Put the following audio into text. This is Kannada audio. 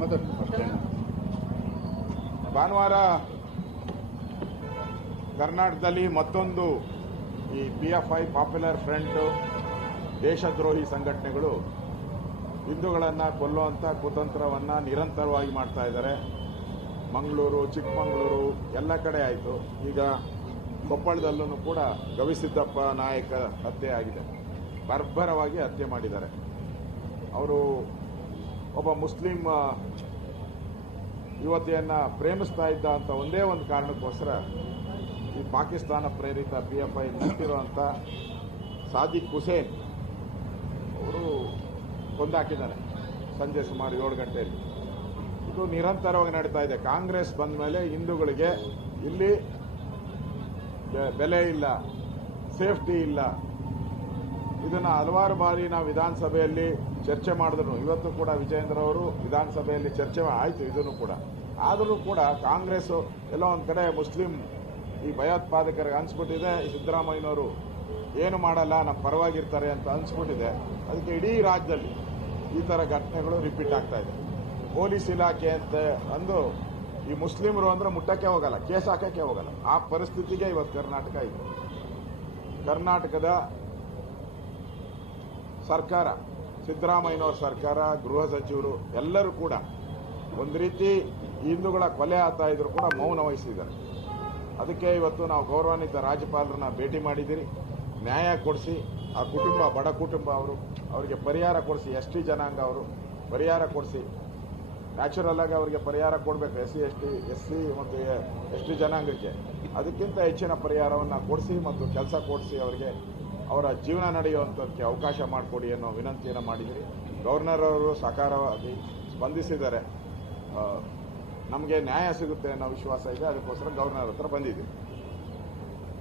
ಮಾತಾಡ್ತೀನಿ ಭಾನುವಾರ ಕರ್ನಾಟಕದಲ್ಲಿ ಮತ್ತೊಂದು ಈ P F I popular front ದೇಶದ್ರೋಹಿ ಸಂಘಟನೆಗಳು ಹಿಂದೂಗಳನ್ನು ಕೊಲ್ಲುವಂಥ ಕುತಂತ್ರವನ್ನು ನಿರಂತರವಾಗಿ ಮಾಡ್ತಾ ಇದ್ದಾರೆ. ಮಂಗಳೂರು, ಚಿಕ್ಕಮಗಳೂರು ಎಲ್ಲ ಕಡೆ ಆಯಿತು. ಈಗ ಕೊಪ್ಪಳದಲ್ಲೂ ಕೂಡ ಗವಿಸಿದ್ದಪ್ಪ ನಾಯಕ ಹತ್ಯೆ ಆಗಿದೆ. ಬರ್ಬರವಾಗಿ ಹತ್ಯೆ ಮಾಡಿದ್ದಾರೆ. ಅವರು ಒಬ್ಬ ಮುಸ್ಲಿಂ ಯುವತಿಯನ್ನು ಪ್ರೇಮಿಸ್ತಾ ಇದ್ದ ಅಂತ ಒಂದೇ ಒಂದು ಕಾರಣಕ್ಕೋಸ್ಕರ ಈ ಪಾಕಿಸ್ತಾನ ಪ್ರೇರಿತ ಪಿ ಎಫ್ ಐ ನಂತಿರುವಂಥ ಸಾದಿಕ್ ಹುಸೇನ್ ಅವರು ಕೊಂದಾಕಿದ್ದಾರೆ ಸಂಜೆ ಸುಮಾರು ಏಳು ಗಂಟೆಯಲ್ಲಿ. ಇದು ನಿರಂತರವಾಗಿ ನಡೀತಾ ಇದೆ. ಕಾಂಗ್ರೆಸ್ ಬಂದ ಮೇಲೆ ಹಿಂದೂಗಳಿಗೆ ಇಲ್ಲಿ ಬೆಲೆ ಇಲ್ಲ, ಸೇಫ್ಟಿ ಇಲ್ಲ ಇದನ್ನ ಹಲವಾರು ಬಾರಿ ನಾವು ವಿಧಾನಸಭೆಯಲ್ಲಿ ಚರ್ಚೆ ಮಾಡಿದ್ರು. ಇವತ್ತು ಕೂಡ ವಿಜಯೇಂದ್ರ ಅವರು ವಿಧಾನಸಭೆಯಲ್ಲಿ ಚರ್ಚೆ ಆಯಿತು ಇದನ್ನು ಕೂಡ. ಆದರೂ ಕೂಡ ಕಾಂಗ್ರೆಸ್ ಎಲ್ಲ ಒಂದು ಕಡೆ ಮುಸ್ಲಿಂ ಈ ಭಯೋತ್ಪಾದಕರಿಗೆ ಅನ್ಸ್ಬಿಟ್ಟಿದೆ. ಸಿದ್ದರಾಮಯ್ಯನವರು ಏನು ಮಾಡಲ್ಲ ನಮ್ಮ ಪರವಾಗಿರ್ತಾರೆ ಅಂತ ಅನ್ಸ್ಬಿಟ್ಟಿದೆ. ಅದಕ್ಕೆ ಇಡೀ ರಾಜ್ಯದಲ್ಲಿ ಈ ಥರ ಘಟನೆಗಳು ರಿಪೀಟ್ ಆಗ್ತಾ ಇದೆ. ಪೊಲೀಸ್ ಇಲಾಖೆ ಅಂತ ಅಂದು ಈ ಮುಸ್ಲಿಮರು ಅಂದ್ರೆ ಮುಟ್ಟಕ್ಕೆ ಹೋಗಲ್ಲ, ಕೇಸ್ ಹಾಕಕ್ಕೆ ಹೋಗಲ್ಲ. ಆ ಪರಿಸ್ಥಿತಿಗೆ ಇವತ್ತು ಕರ್ನಾಟಕ ಇದೆ. ಕರ್ನಾಟಕದ ಸರ್ಕಾರ, ಸಿದ್ದರಾಮಯ್ಯನವ್ರ ಸರ್ಕಾರ, ಗೃಹ ಸಚಿವರು ಎಲ್ಲರೂ ಕೂಡ ಒಂದು ರೀತಿ ಹಿಂದೂಗಳ ಕೊಲೆ ಆತಾ ಇದ್ರು ಕೂಡ ಮೌನ ವಹಿಸಿದ್ದಾರೆ. ಅದಕ್ಕೆ ಇವತ್ತು ನಾವು ಗೌರವಾನ್ವಿತ ರಾಜ್ಯಪಾಲರನ್ನ ಭೇಟಿ ಮಾಡಿದ್ದೀರಿ. ನ್ಯಾಯ ಕೊಡಿಸಿ, ಆ ಕುಟುಂಬ, ಬಡ ಕುಟುಂಬ ಅವರು, ಅವರಿಗೆ ಪರಿಹಾರ ಕೊಡಿಸಿ, ಎಸ್ ಟಿ ಜನಾಂಗ ಅವರು ಪರಿಹಾರ ಕೊಡಿಸಿ. ನ್ಯಾಚುರಲ್ ಆಗಿ ಅವರಿಗೆ ಪರಿಹಾರ ಕೊಡಬೇಕು, S C, S T, S C ಮತ್ತು ಎಸ್ ಟಿ ಜನಾಂಗಕ್ಕೆ. ಅದಕ್ಕಿಂತ ಹೆಚ್ಚಿನ ಪರಿಹಾರವನ್ನು ಕೊಡಿಸಿ ಮತ್ತು ಕೆಲಸ ಕೊಡಿಸಿ ಅವರಿಗೆ ಅವರ ಜೀವನ ನಡೆಯುವಂಥದ್ದಕ್ಕೆ ಅವಕಾಶ ಮಾಡಿಕೊಡಿ ಅನ್ನೋ ವಿನಂತಿಯನ್ನು ಮಾಡಿದ್ರಿ. ಗವರ್ನರ್ ಅವರು ಸಕಾರವಾಗಿ ಸ್ಪಂದಿಸಿದ್ದಾರೆ. ನಮಗೆ ನ್ಯಾಯ ಸಿಗುತ್ತೆ ಅನ್ನೋ ವಿಶ್ವಾಸ ಇದೆ. ಅದಕ್ಕೋಸ್ಕರ ಗವರ್ನರ್ ಹತ್ರ ಬಂದಿದ್ದೀವಿ.